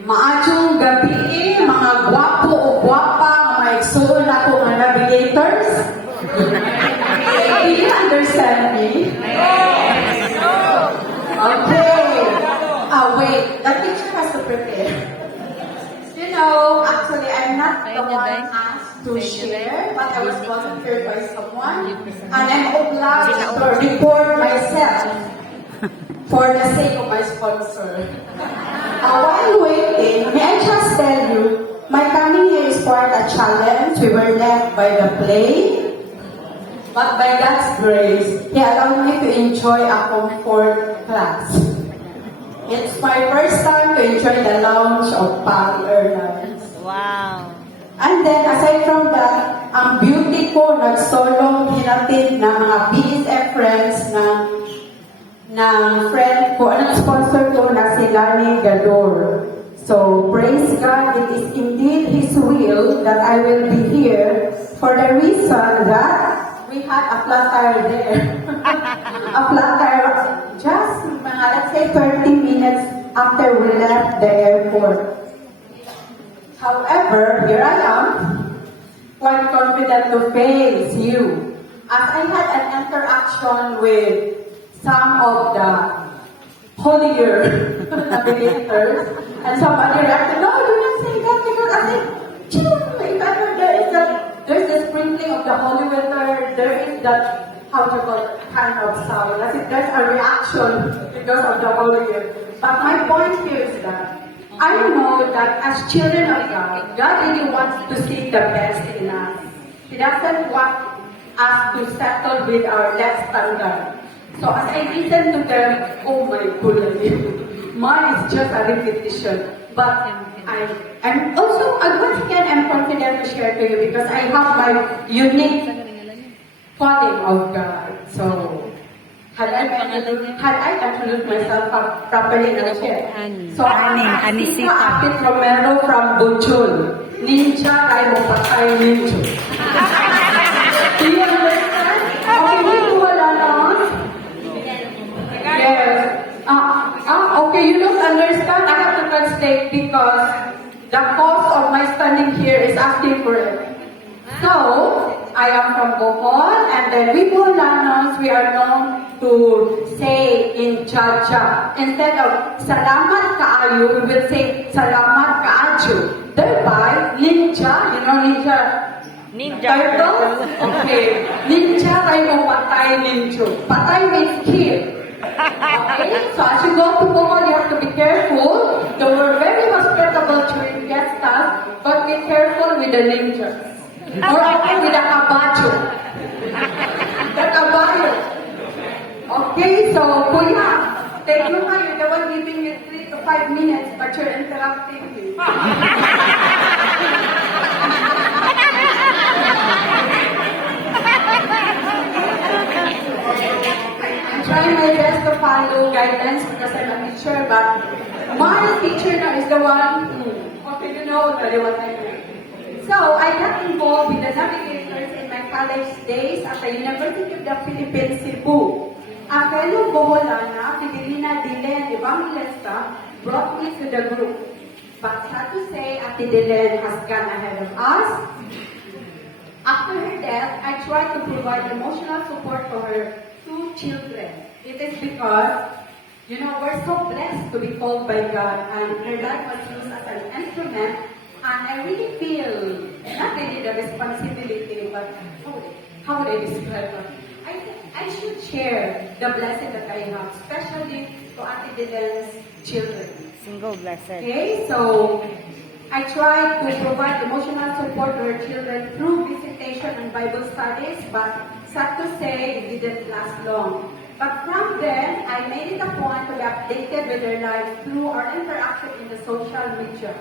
Maadtong gabi, mga gwapo o gwapa, mga igsuon ako mga navigators. Do you understand me? Okay. Wait. The teacher has to prepare. You know, actually, I'm not the one asked to share, but I was volunteered by someone, and I'm obliged to report myself for the sake of my sponsor. While waiting, may I just tell you, my coming here is quite a challenge. We were left by the plane, but by God's grace, He allowed me to enjoy a comfort class. It's my first time to enjoy the lounge of PAL Airlines. Wow! And then, aside from that, ang beauty ko nagsolong hinatid ng mga BSF friends ng friend ko, ang sponsor ko na si Lani Gador. So, praise God, it is indeed His will that I will be here for the reason that we had a flat tire there. A flat tire just, let's say, 30 minutes after we left the airport. However, here I am, quite confident to face you. As I had an interaction with some of the holier navigators, and somebody reacted, no, do not say that, because I think, if ever there's the sprinkling of the holy water, there is that, how to call it, kind of sound, as if there's a reaction because of the holy water. But my point here is that, I know that as children of God, God really wants to see the best in us. He doesn't want us to settle with our less standard. So as I listen to them, oh my goodness, mine is just a repetition. But I'm also, once again, I'm confident to share to you because I have my unique calling of God. So, had I introduced myself properly in the chair. So, Anisita Apit Romero from Butchul. Ninja, I mo patay ninja. Do you understand? Okay, wala na. Yes. Okay, you don't understand. I have to translate because the cause of my standing here is asking for it. So, I am from Bohol, and then we Boholanos, we are known to say in Jaja. Instead of Salamat Kaayo, we will say Salamat Kaadyo. Thereby, ninja, you know ninja turtle? Okay. Ninja kayo patay ninja. Patay means kill. Okay, so as you go to Bohol, you have to be careful. They were very hospitable during fiestas, but be careful with the ninjas. Or okay, with the kabacho. The kabayo. Okay, so Kuya, take you nga, you're the one giving you 3 to 5 minutes, but you're interrupting me. Trying my best to follow guidance because I'm a teacher, but my teacher now is the one, okay, you know already what I mean. So, I got involved with the navigators in my college days at the University of the Philippines, Cebu. A fellow Boholana, Fidelina Dilen Evangelista, brought me to the group. But sad to say, Ate Dilen has gone ahead of us. After her death, I tried to provide emotional support for her 2 children. It is because, you know, we're so blessed to be called by God, and her life was used as an instrument, and I really feel, not really the responsibility, but how would I describe it? I think I should share the blessing that I have, especially to Ate Dilen's children. Single blessed. Okay, so I tried to provide emotional support to her children through visitation and Bible studies, but sad to say, it didn't last long. But from then, I made it a point to be updated with their lives through our interaction in the social media,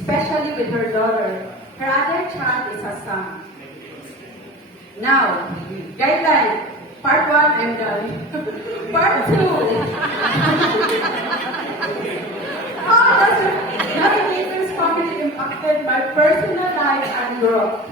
especially with her daughter. Her other child is a son. Now, guideline. Part 1, I'm done. Part 2. How does the navigator's family impacted my personal life and growth?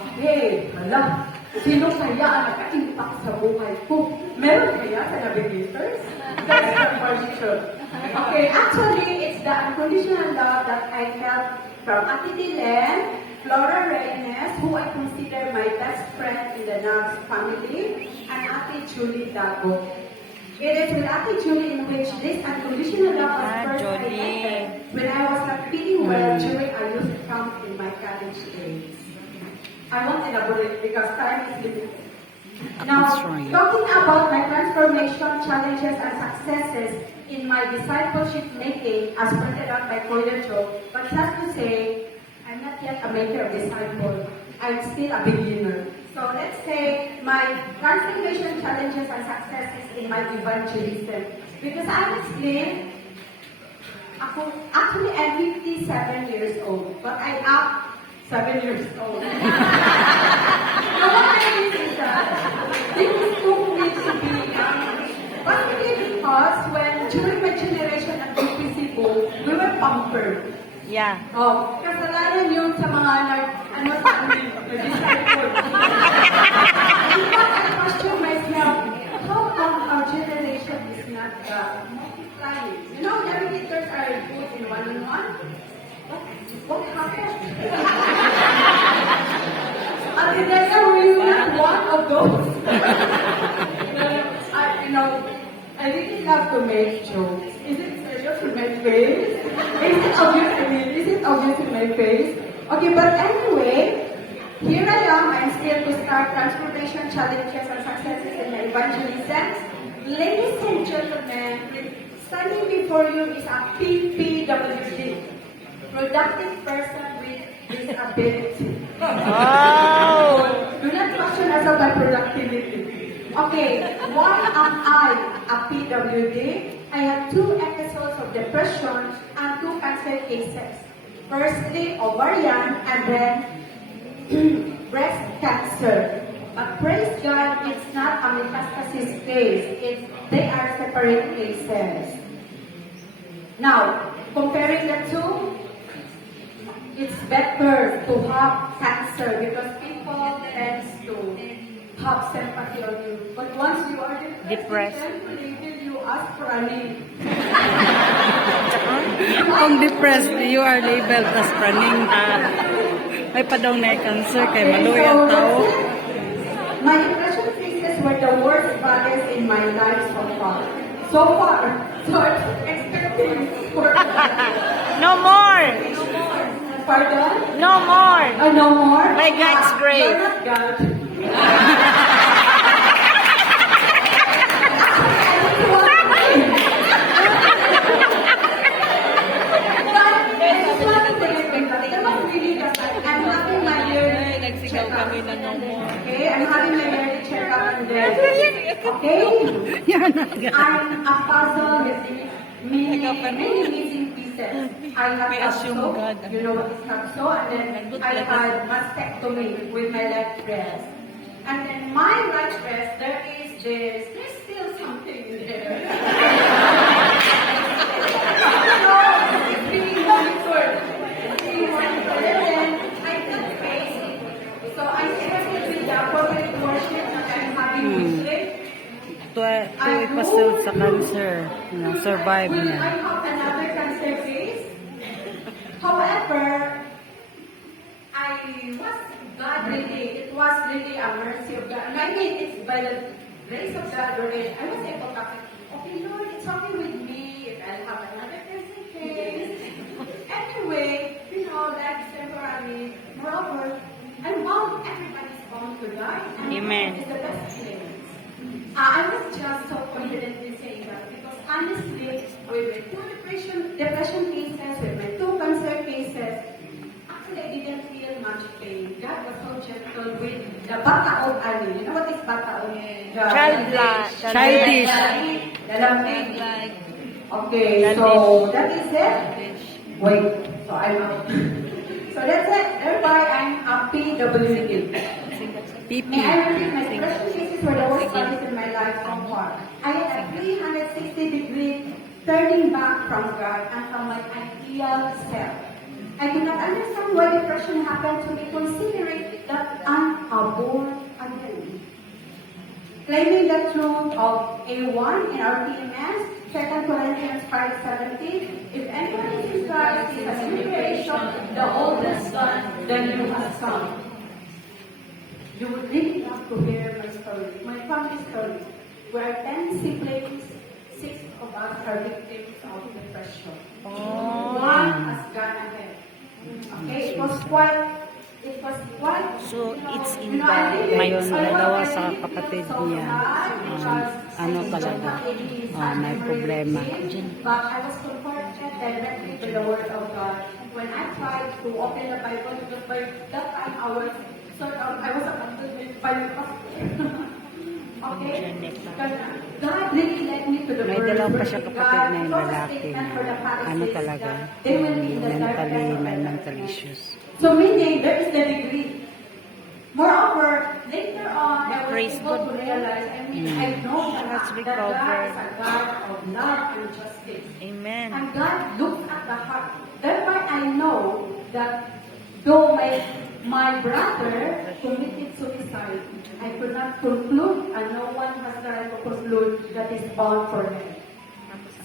Okay, hala. Sino kaya ang naka-impact sa buhay ko? Meron kaya sa navigators? That's the question. Okay, actually, it's the unconditional love that I felt from Ate Dylan, Flora Reynes, who I consider my best friend in the Nabs family, and Ate Julie Dago. It is with Ate Julie in which this unconditional love was first identified when I was not feeling well during a youth camp in my college days. I won't elaborate because time is limited. Now, talking about my transformation, challenges, and successes in my discipleship making, as pointed out by Koya Cho, but just to say, I'm not yet a maker of disciple. I'm still a beginner. So let's say my transformation, challenges, and successes in my evangelism. Because I explained, actually I'm 57 years old, but I act 7 years old. Now, what I mean is that this took me to be young. Possibly because during my generation at UPC po, we were pampered. Yeah. Oh, kasalanan yun sa mga sa amin, nag-disciple. In fact, I question myself, how come our generation is not multiplying? You know, navigators are good in one-on-one. What happened? At the end, we're not one of those. I really love to make jokes. Is it serious in my face? Is it obvious? Is it obvious in my face? Okay, but anyway, here I am. I'm still to start transformation challenges and successes in my evangelism. Ladies and gentlemen, standing before you is a PPWD, productive person with disability. Oh! Do not question us about productivity. Okay, why am I a PWD? I had 2 episodes of depression and 2 cancer cases. Firstly, ovarian and then breast cancer. But praise God, it's not a metastasis case. They are separate cases. Now, comparing the two, it's better to have cancer because people tend to have sympathy on you. But once you are depressed, they tend to label you as praning. Kung depressed, you are labeled as praning. May pa daw na cancer kay maluwi ang tao. My depression phases were the worst values in my life so far. So I'm expecting for No more! pardon? No more! No more? By God's grace. You're not God. Okay, I'm having my yearly checkup and then, okay, I'm a puzzle with many missing pieces. I have capso, you know what is capso, and then I had mastectomy with my left breast. And then my right breast, there's still something in there. So, it's being monitored. And then I took space. So I started with the appropriate worship that I'm having weekly. Tuwi pa sa cancer. Survive I niya. have another cancer case. However, it was really a mercy of God. I mean, it's by the grace of God, I was able to say, okay, Lord, it's okay with me if I'll have another cancer case. Anyway, that's temporary. Moreover, I'm bound, everybody's bound to die. And Amen. It's the best place. I was just so confident in saying that because honestly, with my 2 depression cases, with my 2 cancer cases, actually I didn't feel much pain. God was so gentle with the bataog ani. You know what is bataog? Childish. Okay, so that is it. Wait, so I'm out. So that's it. Thereby, I'm a PWD. PP. May I repeat my depression cases were the worst parties in my life so far. I had a 360-degree turning back from God and from my ideal self. I do not understand why depression happened to me, considering that I'm born again. Claiming the truth of A1 in our PMS, 2 Corinthians 5:17, if anyone is in Christ, he has a new creation, the old has gone, the new has come. You would really love to hear my story, my family story. We are 10 siblings, 6 of us are victims of depression. One has gone ahead. Okay, it was quite. So, it's in You know, I think Ngayon, it's- dalawa I sa think kapatid it's so niya, bad because ano I talaga, don't have any may suffering problema. within, But I was comforted directly by the word of God. When I tried to open the Bible, because by that time I was abandoned by the pastor. Okay? Because God really led me to the May verse dalawa pa where siya God kapatid na yung told a lalaki statement na for the Pharisees ano talaga, that they will be in the darkness mentally, of may the mental darkness. issues. So meaning there is the degree. Moreover, later on, I was Praise able God. to realize, I know Let's that God recover. is a God of love and justice. Amen. And God looks at the heart. Thereby I know that though my brother committed suicide, I could not conclude, and no one has the right to conclude that is bound for him.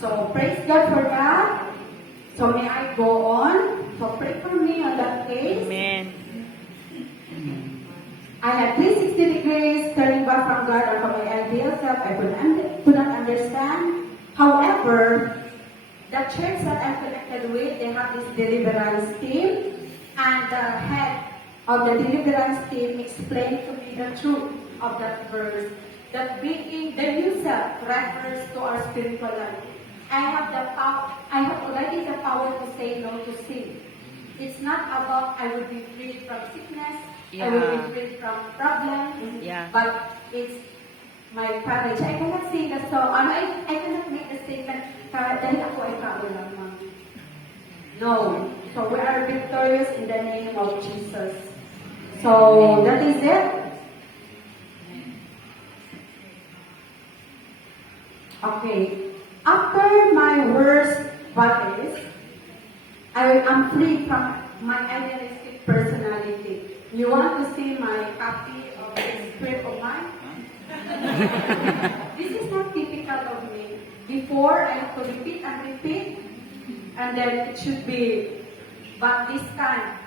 So praise God for that. So may I go on? So pray for me on that case. Amen. I had 360 degrees turning back from God and from my ideal self. I could not understand. However, the church that I'm connected with, they have this deliverance team, and the head of the deliverance team explained to me the truth of that verse. That being the new self refers to our spiritual life. I have already the power to say no to sin. It's not about I will be free from sickness, I will be Yeah. free from problems, Yeah. but it's my courage. I cannot sing the song, I cannot make the statement, dahil ako ay tao lamang. No. So we are victorious in the name of Jesus. So that is it. Okay. After my worst bodies, I am free from my idealistic personality. You want to see my copy of the script of mine? This is not typical of me. Before, I have to repeat, and then it should be, but this time,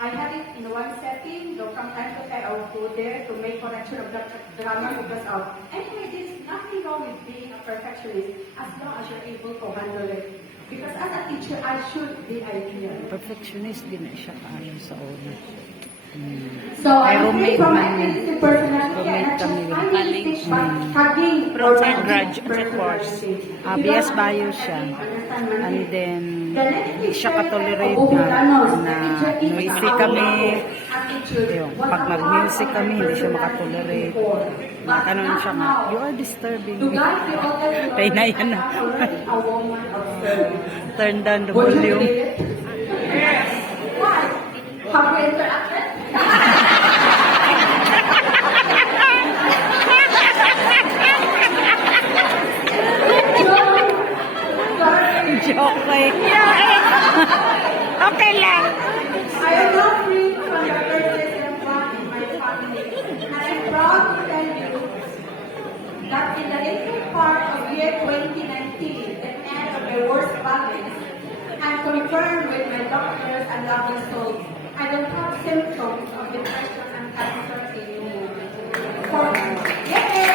I had it in one setting, though from time to time I would go there to make correction of that grammar because of, anyway, there's nothing wrong with being a perfectionist as long as you're able to handle it. Because as a teacher, I should be ideal. Perfectionist din na siya ayon sa una. So May I'm roommate free from man my eh. idealistic personality and Roommate I just kami. find it but hugging From or undergraduate course. ABS bio siya. And then, hindi siya katolerate na noisy kami. Yung, pag mag-music kami, hindi siya makatolerate. Makanon siya nga, you are disturbing me. Kaya na yan na. Turn down the Would you volume. believe it? Yes. Why? Have we interacted? Joke like, Okay lang. I am not free from the curses and wrong in my family. And I'm proud to tell you that in the later part of year 2019, the end of my worst balance, and confirmed with my doctors and loving souls, I don't have symptoms of depression and cancer anymore. Yay!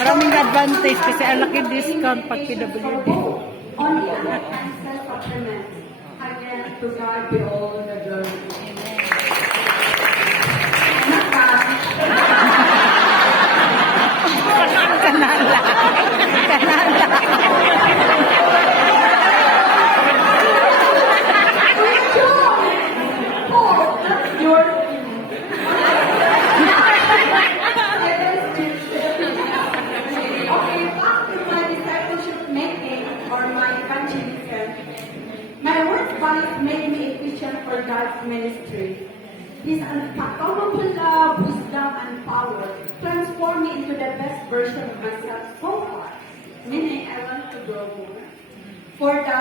maraming advantage kasi ang laki discount pag PWD. Only under cancer supplements. Again, to God be all the glory. Kanala. Kanala. Your okay, back to my discipleship making or my evangelism. My work life made me efficient for God's ministry. version of myself so far. Meaning, I want to grow more for the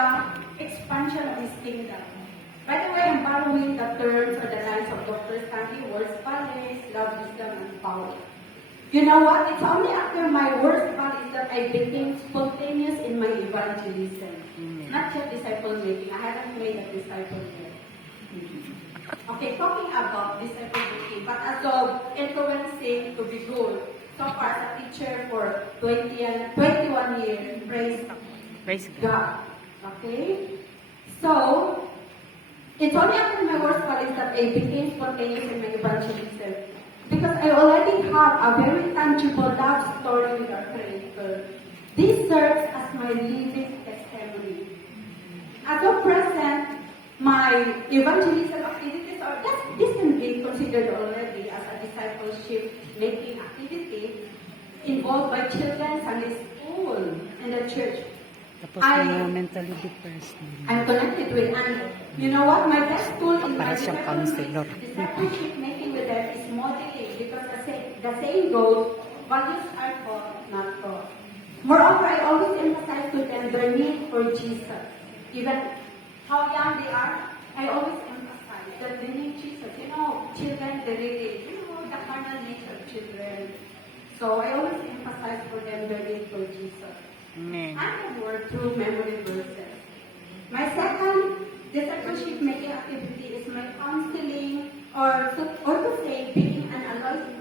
expansion of His kingdom. By the way, I'm following the terms or the lines of Dr. Stanley Words, Values, Love, Wisdom, and Power. You know what? It's only after my worst values that I became spontaneous in my evangelism. Not yet disciple making. I haven't made a disciple yet. Okay, talking about disciple making, but as of influencing to be good, so far as a teacher for 21 years, praise God. Okay? So, it's only after my worst values that I became spontaneous in my evangelism. Because I already have a very tangible love story with our Creator. This serves as my living testimony. As of present, my evangelism activities are this can be considered already as a discipleship making activity involved by children, Sunday school, and the church. Tapos mga mentally depressed. I'm connected with, and you know what? My best tool in my Para siyang counselor. discipleship making with them is modeling, because the saying goes, values are taught, not taught. Moreover, I always emphasize to them their need for Jesus. Even how young they are, I always emphasize that they need Jesus. You know, children, they really, the carnal nature of children. So I always emphasize for them their need for Jesus. Amen. And the word through memory verses. My second discipleship making activity is my counseling, or to say, being an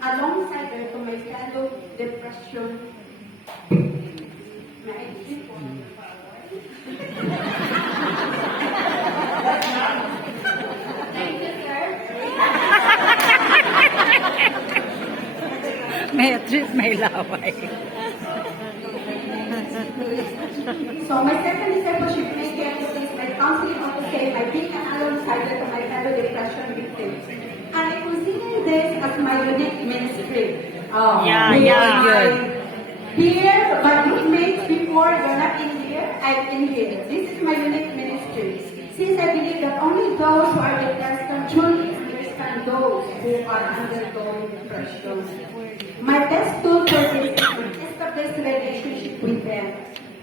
alongside to my fellow depression victims. May I give one? Thank you, sir. May atris, may laway. So my second discipleship making is my counseling of the same, my being an alongside to my fellow depression victims. And I consider this as my unique ministry. Yeah. Here, my roommates before, they're not in here, I'm in here. This is my unique ministry. Since I believe that only those who are depressed can truly understand those who are undergoing depression. My best tool for this is to establish relationship with them.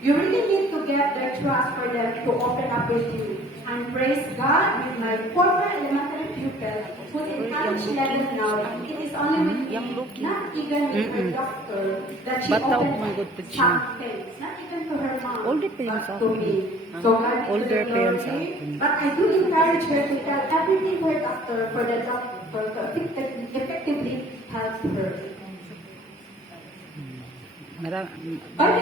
You really need to get their trust for them to open up with you. And praise God, with my former elementary pupil, who's in college level now, it is only with me, not even with her doctor, that she Bata opened man good po siya. some things. Not even to her mom, Older pa yun sa but to akin. me. So God be Older the pa yun sa glory. akin. But I do encourage her to tell everything to her doctor for the doctor to effectively help her. By the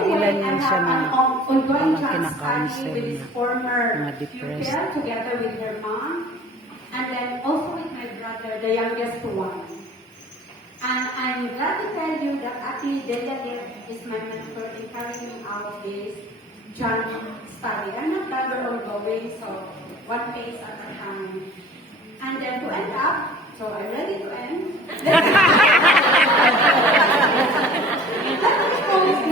way, Ilan I yun siya have na an ongoing parang chat kinakounsel study with his niya. former Mga depressed. pupil together with her mom, and then also with my brother, the youngest one. And I'm glad to tell you that Ati Delia is my mentor in carrying out this journey study. I'm not ever ongoing, so one pace at a time. And then to end up, so I'm ready to end.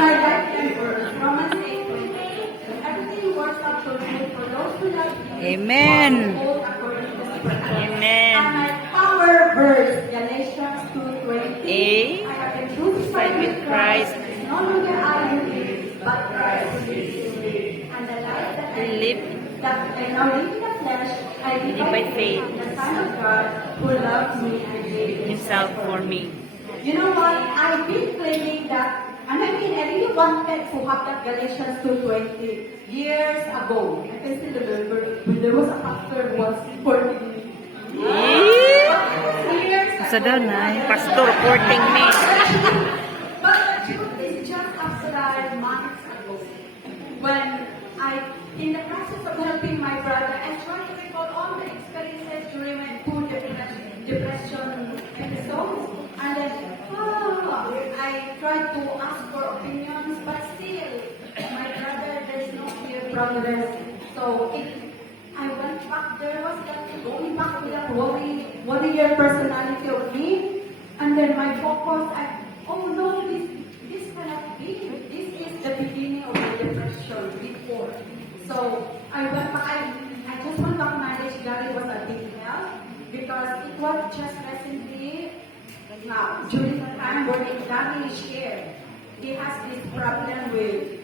My lifetime verse, Romans 8:28. Everything works out for good for those who love you. Amen. All according to His purpose. Amen. And my power verse, Galatians 2:20. I have been crucified with Christ. It's no longer I who live, but Christ who lives in me. And the life that I live, that I now live in the flesh, I live by faith in the Son of God who loves me and gave Himself for me. You know what? I've been claiming that, and I really wanted to have that Galatians 2:20 years ago. I can still remember when there was a pastor who was supporting me. Years Sa ago. doon ay Pastor courting me. But the truth is just after months ago, when in the process of helping my brother, I tried to recall all the experiences during my two depression episodes. And then, I tried to ask for opinions, but still, my brother, there's no clear progress. So, I went back, there was that going back to that warrior personality of me. And then my focus, oh no, this cannot be. This is the beginning of my depression before. So, I went back, I just went back to manage Gary was a big help, because it was just recently, now, during the time when Gary shared he has this problem with,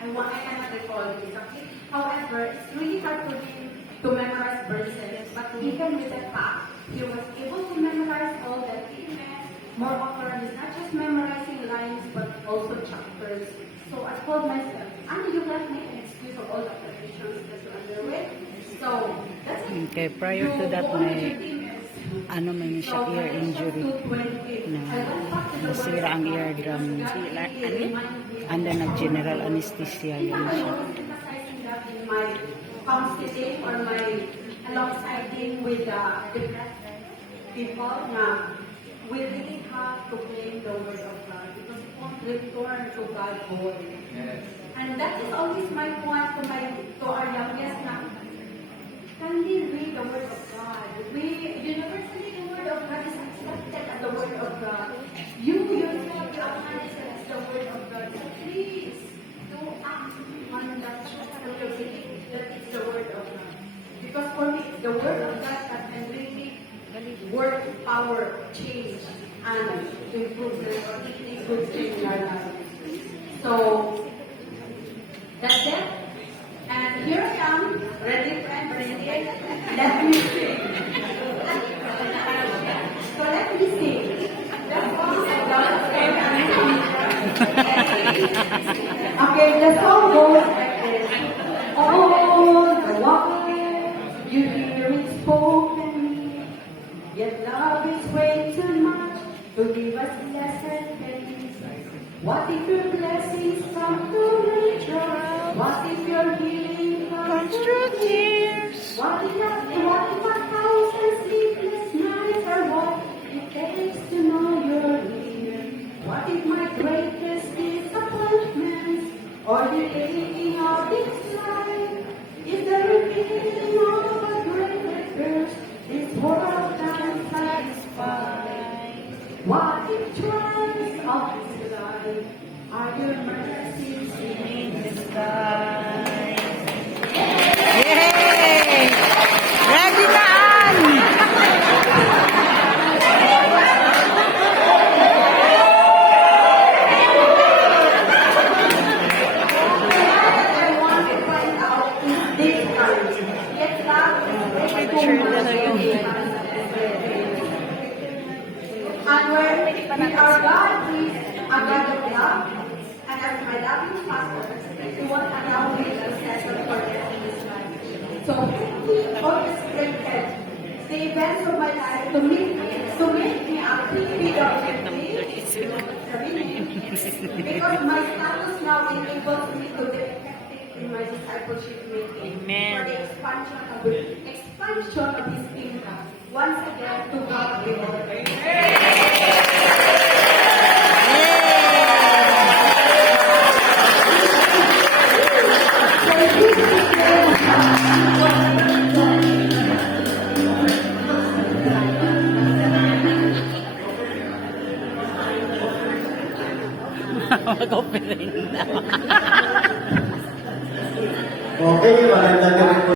I cannot recall this, okay? However, it's really hard for him to memorize verses, but even with the fact, he was able to memorize all the themes. Moreover, he's not just memorizing lines, but also chapters. So I told myself, you can't make an excuse of all the preparations that you underway. So, that's it. Okay, prior to that, may siya ear injury na nasira ang eardrum niya. And then nag-general anesthesia yun siya. In my counseling or my alongside with the depressed people na we really have to claim the word of God because it won't return to God void. And that is always my point to our youngest na can we read the word of God? Universally the word of God is accepted as the word of God. You yourself you acknowledge it as the word of God. So please do act on that truth that you believe that it's the word of God. Because for me, it's the word of God that can really work power, change, and improvement or anything good in your life. So that's it. And here I am, ready, friend, ready. Let me sing. So let me sing. The song okay, the song goes like this. Oh, the while you hear it spoken, yet love is way too much to give us lesser things. What if your blessings come through nature? What if your healing comes through tears? What if a thousand sleepless nights are what it takes to know you're here? What if my greatest disappointments or the aching of this life is the revealing of a greater curse this world can satisfy? What if trials of this life are your mercies in the sky? Yay! Ready na, Ann! I want to find out is this time. Yet love is way too much to give us. And where with our God is a God of love, and as my loving Father, He won't allow me to settle for less in this life. So He orchestrated the events of my life to make me a pretty because my status now enables me to be effective in my discipleship making Amen. for the expansion of His kingdom. Once again, to God be all the praise. Mag-operate na. Okay, magandang gabi po.